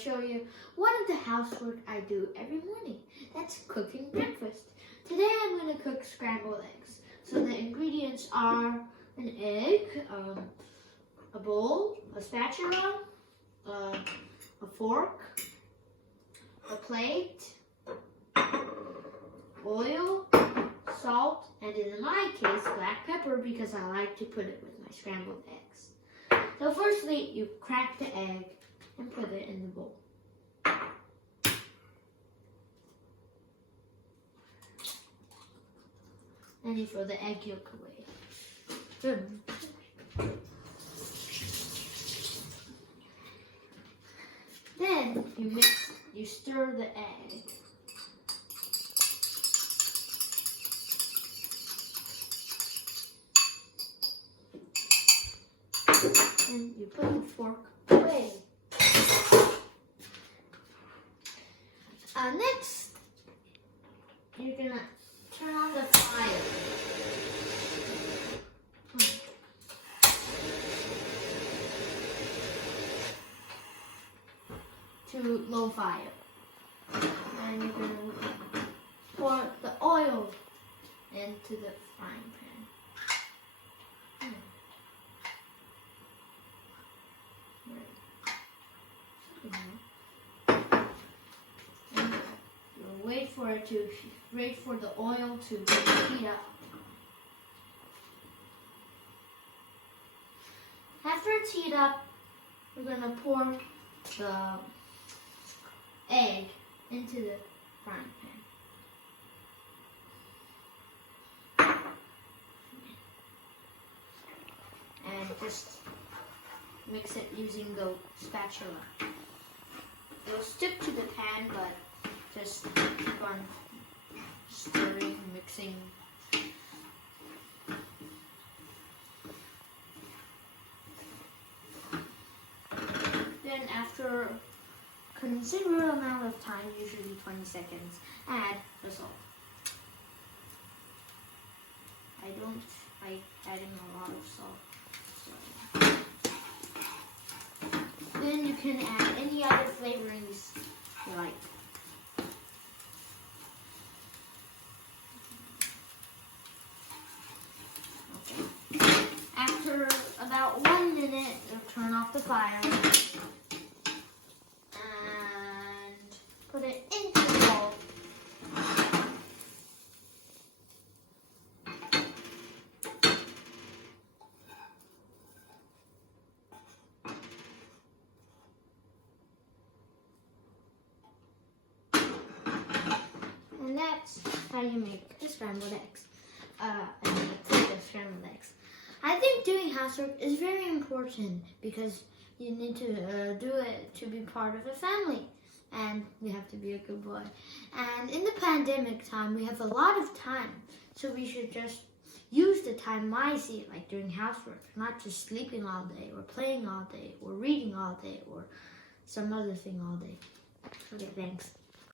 show you one of the housework I do every morning. That's cooking breakfast. Today I'm going to cook scrambled eggs. So the ingredients are an egg, a bowl, a spatula, a fork, a plate, oil, salt, and in my case, black pepper because I like to put it with my scrambled eggs. So firstly, you crack the egg and put it in the bowl. Then you throw the egg yolk away. Then you stir the egg. And you put the fork away. Next, you're gonna turn on the fire. To low fire. And you're gonna pour the oil into the frying pan. And you'll wait for the oil to heat up. After it's heated up, we're gonna pour the egg into the frying pan. And just mix it using the spatula. It'll stick to the pan, but just keep on stirring, mixing. Then after a considerable amount of time, usually 20 seconds, add the salt. I don't like adding a lot of salt. So. Then you can add any other flavorings you like. Okay. After about 1 minute, you'll turn off the fire and put it into the bowl. And that's how you make the scrambled eggs. I think doing housework is very important because you need to do it to be part of a family, and we have to be a good boy. And in the pandemic time, we have a lot of time, so we should just use the time wisely, like doing housework, not just sleeping all day, or playing all day, or reading all day, or some other thing all day. Okay, thanks.